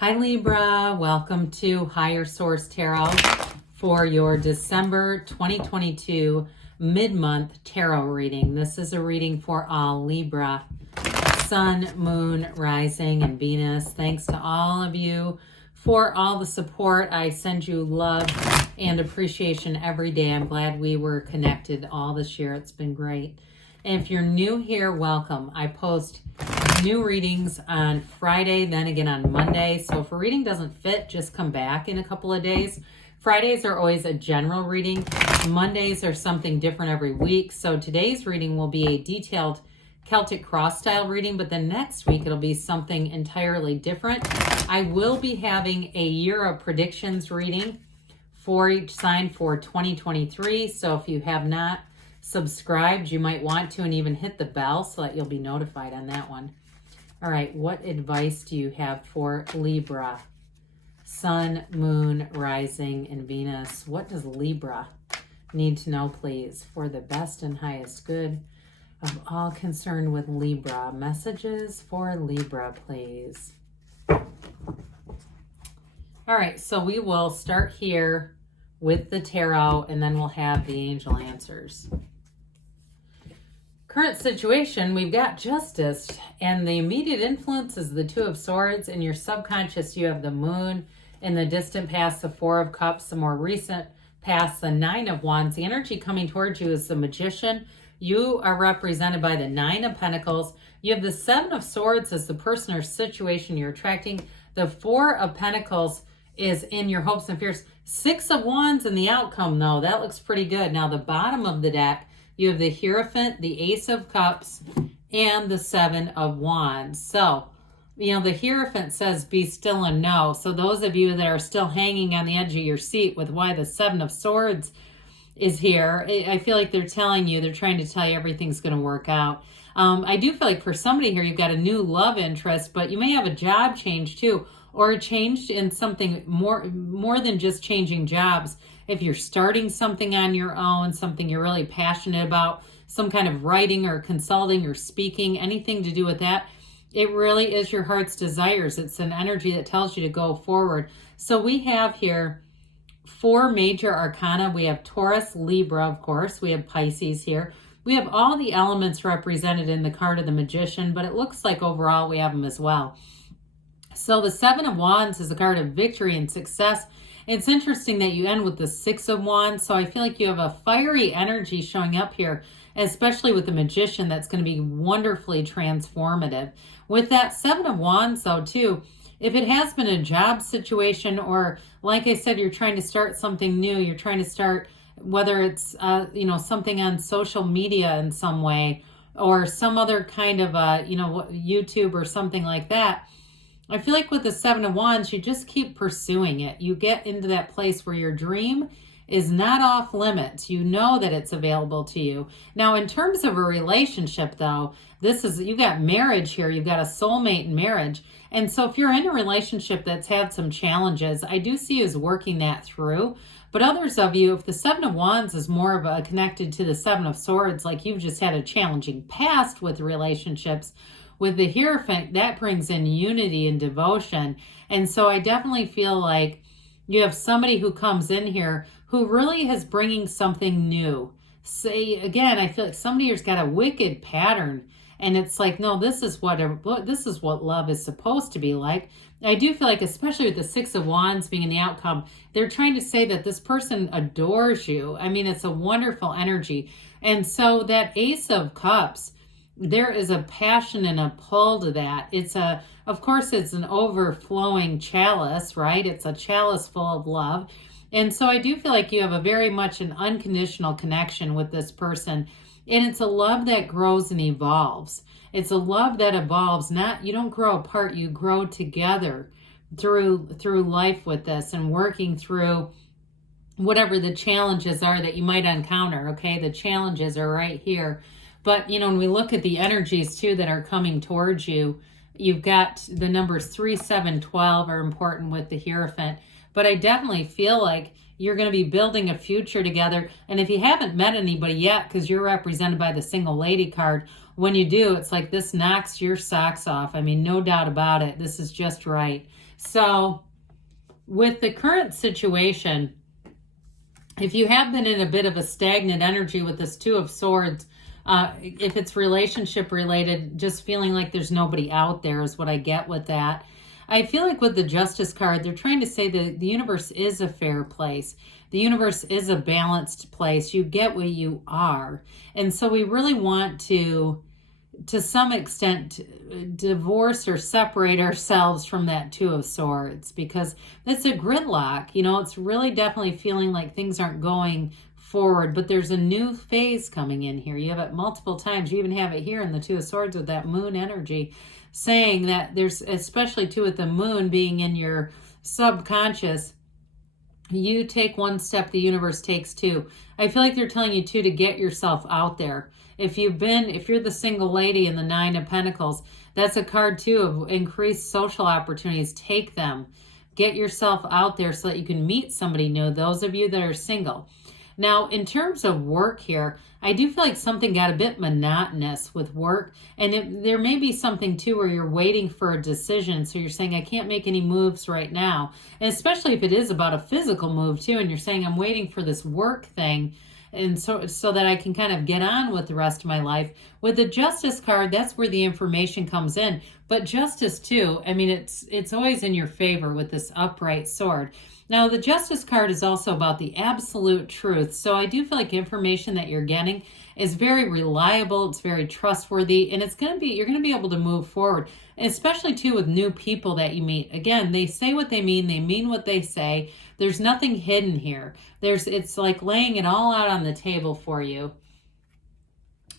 Hi Libra, welcome to Higher Source Tarot for your December 2022 mid-month tarot reading. This is a reading for all Libra, Sun, Moon, Rising, and Venus. Thanks to all of you for all the support. I send you love and appreciation every day. I'm glad we were connected all this year. It's been great. And if you're new here, welcome. I post new readings on Friday, then again on Monday. So if a reading doesn't fit, just come back in a couple of days. Fridays are always a general reading. Mondays are something different every week. So today's reading will be a detailed Celtic cross style reading, but then next week it'll be something entirely different. I will be having a year of predictions reading for each sign for 2023. So if you have not subscribed, you might want to, and even hit the bell so that you'll be notified on that one. All right, what advice do you have for Libra? Sun, Moon, Rising, and Venus. What does Libra need to know, please, for the best and highest good of all concerned with Libra? Messages for Libra, please. All right, so we will start here with the tarot, and then we'll have the angel answers. Current situation, we've got Justice, and the immediate influence is the Two of Swords. In your subconscious, you have the Moon. In the distant past, the Four of Cups. The more recent past, the Nine of Wands. The energy coming towards you is the Magician. You are represented by the Nine of Pentacles. You have the Seven of Swords as the person or situation you're attracting. The Four of Pentacles is in your hopes and fears. Six of Wands in the outcome, though. That looks pretty good. Now, the bottom of the deck, you have the Hierophant, the Ace of Cups, and the Seven of Wands. So, you know, the Hierophant says be still and know. So those of you that are still hanging on the edge of your seat with why the Seven of Swords is here, I feel like they're telling you, they're trying to tell you everything's going to work out. I do feel like for somebody here, you've got a new love interest, but you may have a job change too, or changed in something more than just changing jobs. If you're starting something on your own, something you're really passionate about, some kind of writing or consulting or speaking, anything to do with that, it really is your heart's desires. It's an energy that tells you to go forward. So we have here four major arcana. We have Taurus, Libra, of course. We have Pisces here. We have all the elements represented in the card of the Magician, but it looks like overall we have them as well. So the Seven of Wands is a card of victory and success. It's interesting that you end with the Six of Wands. So I feel like you have a fiery energy showing up here, especially with the Magician, that's going to be wonderfully transformative. With that Seven of Wands, though, too, if it has been a job situation, or like I said, you're trying to start something new, you're trying to start, whether it's, something on social media in some way, or some other kind of, YouTube or something like that, I feel like with the Seven of Wands, you just keep pursuing it. You get into that place where your dream is not off limits. You know that it's available to you. Now, in terms of a relationship, though, you've got marriage here. You've got a soulmate in marriage. And so if you're in a relationship that's had some challenges, I do see you as working that through. But others of you, if the Seven of Wands is more of a connected to the Seven of Swords, like you've just had a challenging past with relationships, with the Hierophant, that brings in unity and devotion. And so I definitely feel like you have somebody who comes in here who really is bringing something new. Again, I feel like somebody here's got a wicked pattern, and it's like, no, this is what love is supposed to be like. I do feel like, especially with the Six of Wands being in the outcome, they're trying to say that this person adores you. I mean, it's a wonderful energy. And so that Ace of Cups, there is a passion and a pull to that. Of course, it's an overflowing chalice, right? It's a chalice full of love. And so I do feel like you have a very much an unconditional connection with this person. And it's a love that grows and evolves. It's a love that evolves. You don't grow apart, you grow together through life with this and working through whatever the challenges are that you might encounter, okay? The challenges are right here. But, when we look at the energies, too, that are coming towards you, you've got the numbers 3, 7, 12 are important with the Hierophant. But I definitely feel like you're going to be building a future together. And if you haven't met anybody yet, because you're represented by the Single Lady card, when you do, it's like this knocks your socks off. I mean, no doubt about it. This is just right. So with the current situation, if you have been in a bit of a stagnant energy with this Two of Swords, if it's relationship related, just feeling like there's nobody out there is what I get with that. I feel like with the Justice card, they're trying to say that the universe is a fair place. The universe is a balanced place. You get what you are. And so we really want to some extent, divorce or separate ourselves from that Two of Swords, because it's a gridlock. You know, it's really definitely feeling like things aren't going forward, but there's a new phase coming in here. You have it multiple times. You even have it here in the Two of Swords with that moon energy, saying that there's, especially too with the moon being in your subconscious, you take one step, the universe takes two. I feel like they're telling you too to get yourself out there. If you're the single lady in the Nine of Pentacles, that's a card too of increased social opportunities. Take them. Get yourself out there so that you can meet somebody new, those of you that are single. Now, in terms of work here, I do feel like something got a bit monotonous with work, and there may be something too where you're waiting for a decision. So you're saying, I can't make any moves right now. And especially if it is about a physical move too, and you're saying, I'm waiting for this work thing, and so that I can kind of get on with the rest of my life. With the Justice card, that's where the information comes in. But Justice too, I mean, it's always in your favor with this upright sword. Now, the Justice card is also about the absolute truth. So I do feel like information that you're getting is very reliable. It's very trustworthy, and you're going to be able to move forward, especially too with new people that you meet. Again, they say what they mean what they say. There's nothing hidden here. It's like laying it all out on the table for you.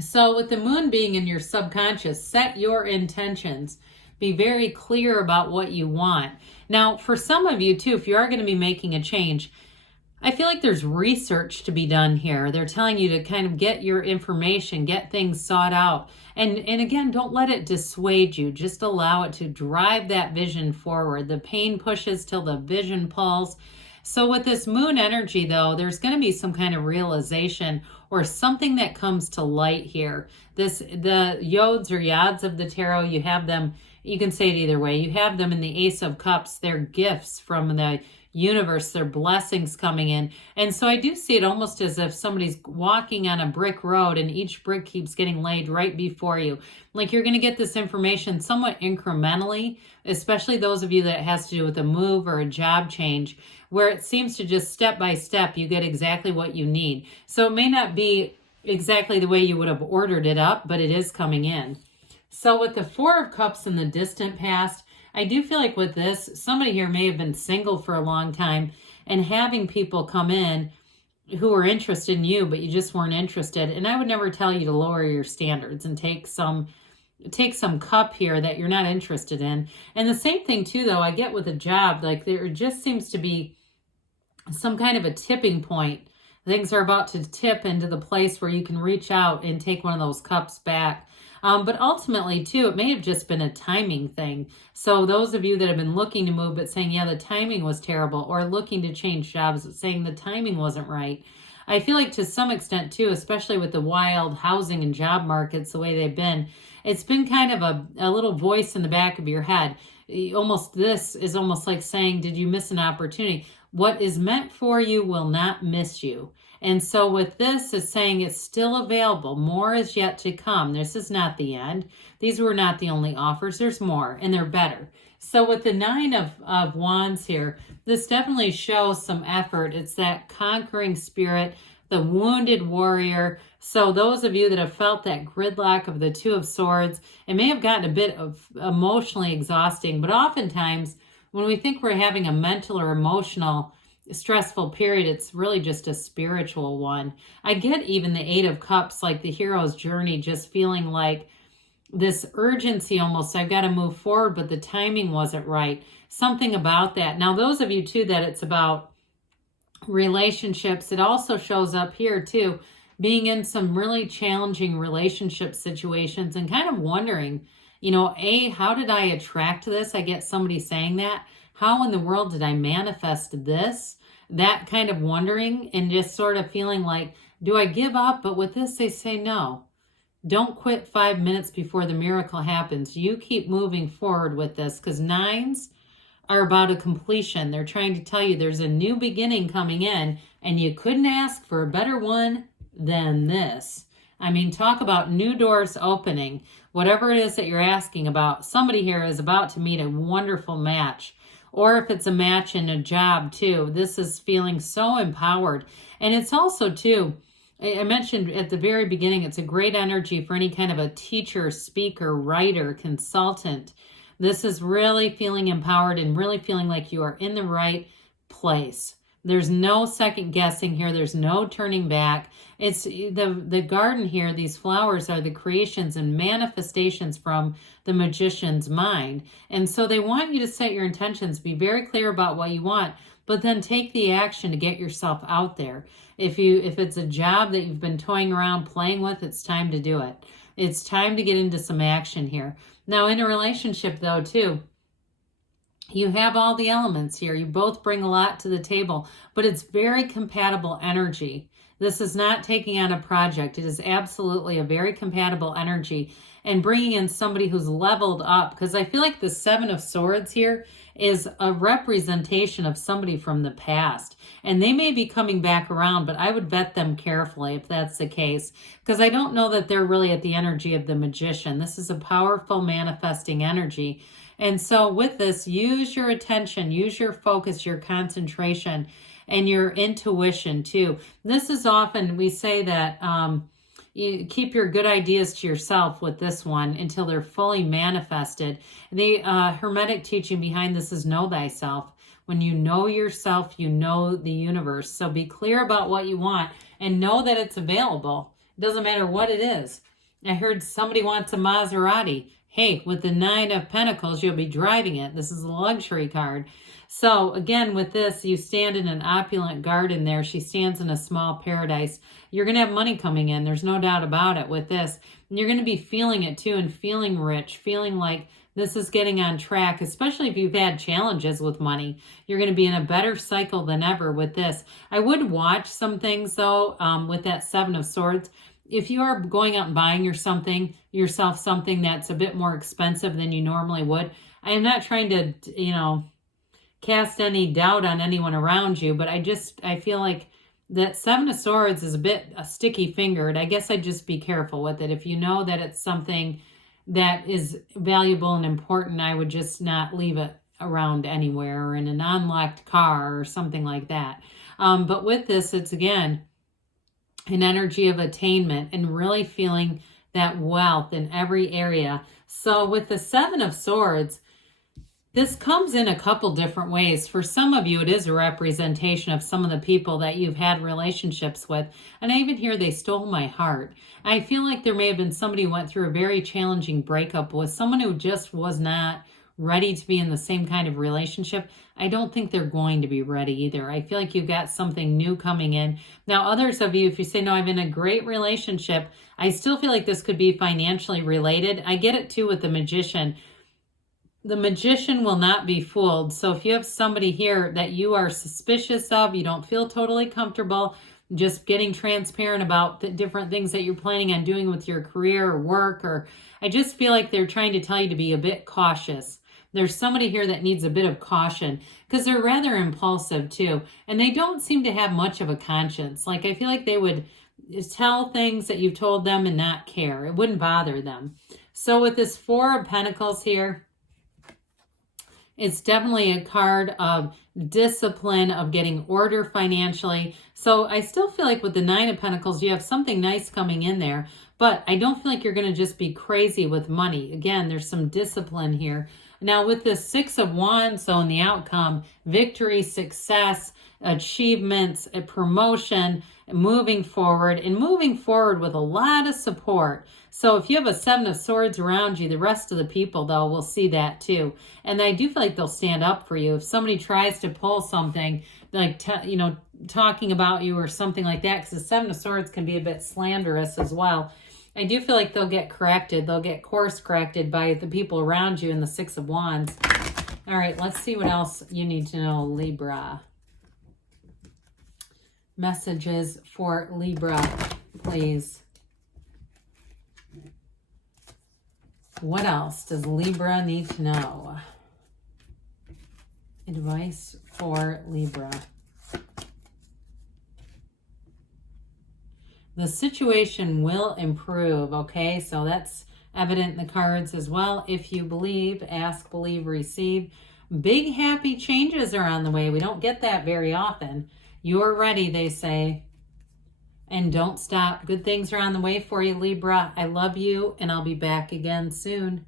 So with the moon being in your subconscious, set your intentions. Be very clear about what you want. Now, for some of you too, if you are going to be making a change, I feel like there's research to be done here. They're telling you to kind of get your information, get things sought out. And again, don't let it dissuade you. Just allow it to drive that vision forward. The pain pushes till the vision pulls. So with this moon energy though, there's going to be some kind of realization or something that comes to light here. The yods or yads of the tarot, you have them, you can say it either way. You have them in the Ace of Cups. They're gifts from the universe. They're blessings coming in. And so I do see it almost as if somebody's walking on a brick road and each brick keeps getting laid right before you. Like you're going to get this information somewhat incrementally, especially those of you that it has to do with a move or a job change, where it seems to just step by step, you get exactly what you need. So it may not be exactly the way you would have ordered it up, but it is coming in. So with the Four of Cups in the distant past, I do feel like with this, somebody here may have been single for a long time and having people come in who are interested in you, but you just weren't interested. And I would never tell you to lower your standards and take some cup here that you're not interested in. And the same thing too, though, I get with a job, like there just seems to be some kind of a tipping point. Things are about to tip into the place where you can reach out and take one of those cups back. But ultimately, too, it may have just been a timing thing. So those of you that have been looking to move but saying, yeah, the timing was terrible, or looking to change jobs but saying the timing wasn't right, I feel like to some extent, too, especially with the wild housing and job markets the way they've been, it's been kind of a little voice in the back of your head. This is almost like saying, did you miss an opportunity? What is meant for you will not miss you. And so with this, it's saying it's still available. More is yet to come. This is not the end. These were not the only offers. There's more, and they're better. So with the Nine of Wands here, this definitely shows some effort. It's that conquering spirit, the wounded warrior. So those of you that have felt that gridlock of the Two of Swords, it may have gotten a bit of emotionally exhausting, but oftentimes when we think we're having a mental or emotional stressful period, it's really just a spiritual one. I get even the Eight of Cups, like the hero's journey, just feeling like this urgency almost. I've got to move forward, but the timing wasn't right. Something about that. Now, those of you too that it's about relationships, it also shows up here too, being in some really challenging relationship situations and kind of wondering, how did I attract this? I get somebody saying that. How in the world did I manifest this? That kind of wondering and just sort of feeling like, do I give up? But with this, they say no. Don't quit 5 minutes before the miracle happens. You keep moving forward with this, because 9s are about a completion. They're trying to tell you there's a new beginning coming in, and you couldn't ask for a better one than this. I mean, talk about new doors opening. Whatever it is that you're asking about, somebody here is about to meet a wonderful match. Or if it's a match in a job too, this is feeling so empowered. And it's also too, I mentioned at the very beginning, it's a great energy for any kind of a teacher, speaker, writer, consultant. This is really feeling empowered and really feeling like you are in the right place. There's no second guessing here. There's no turning back. It's the garden here. These flowers are the creations and manifestations from the magician's mind. And so they want you to set your intentions, be very clear about what you want, but then take the action to get yourself out there. If it's a job that you've been toying around playing with, it's time to do it. It's time to get into some action here. Now, in a relationship though, too, you have all the elements here. You both bring a lot to the table, but it's very compatible energy. This is not taking on a project. It is absolutely a very compatible energy, and bringing in somebody who's leveled up, because I feel like the 7 of Swords here is a representation of somebody from the past, and they may be coming back around, but I would vet them carefully if that's the case, because I don't know that they're really at the energy of the magician. This is a powerful manifesting energy. And so with this, use your attention, use your focus, your concentration, and your intuition too. This is often, we say that you keep your good ideas to yourself with this one until they're fully manifested. The Hermetic teaching behind this is know thyself. When you know yourself, you know the universe. So be clear about what you want and know that it's available. It doesn't matter what it is. I heard somebody wants a Maserati. Hey, with the 9 of Pentacles, you'll be driving it. This is a luxury card. So again, with this, you stand in an opulent garden there. She stands in a small paradise. You're going to have money coming in. There's no doubt about it with this. And you're going to be feeling it too, and feeling rich, feeling like this is getting on track, especially if you've had challenges with money. You're going to be in a better cycle than ever with this. I would watch some things though with that 7 of Swords. If you are going out and buying yourself something that's a bit more expensive than you normally would, I am not trying to, cast any doubt on anyone around you, but I feel like that 7 of Swords is a bit sticky fingered. I guess I'd just be careful with it. If you know that it's something that is valuable and important, I would just not leave it around anywhere or in an unlocked car or something like that. But with this, it's again, an energy of attainment and really feeling that wealth in every area. So with the 7 of Swords, this comes in a couple different ways. For some of you, it is a representation of some of the people that you've had relationships with. And I even hear they stole my heart. I feel like there may have been somebody who went through a very challenging breakup with someone who just was not ready to be in the same kind of relationship. I don't think they're going to be ready either. I feel like you've got something new coming in. Now, others of you, if you say, no, I'm in a great relationship, I still feel like this could be financially related. I get it too with the Magician. The Magician will not be fooled. So if you have somebody here that you are suspicious of, you don't feel totally comfortable just getting transparent about the different things that you're planning on doing with your career or work, or I just feel like they're trying to tell you to be a bit cautious. There's somebody here that needs a bit of caution because they're rather impulsive too. And they don't seem to have much of a conscience. Like I feel like they would tell things that you've told them and not care. It wouldn't bother them. So with this 4 of Pentacles here, it's definitely a card of discipline, of getting order financially. So I still feel like with the 9 of Pentacles, you have something nice coming in there, but I don't feel like you're going to just be crazy with money. Again, there's some discipline here. Now with the 6 of Wands, so in the outcome, victory, success, achievements, a promotion, moving forward with a lot of support. So if you have a 7 of Swords around you, the rest of the people, though, will see that too. And I do feel like they'll stand up for you. If somebody tries to pull something, like, talking about you or something like that, because the 7 of Swords can be a bit slanderous as well. I do feel like they'll get corrected. They'll get course corrected by the people around you in the 6 of Wands. All right, let's see what else you need to know, Libra. Messages for Libra, please. What else does Libra need to know? Advice for Libra. The situation will improve, okay? So that's evident in the cards as well. If you believe, ask, believe, receive. Big happy changes are on the way. We don't get that very often. You're ready, they say. And don't stop. Good things are on the way for you, Libra. I love you, and I'll be back again soon.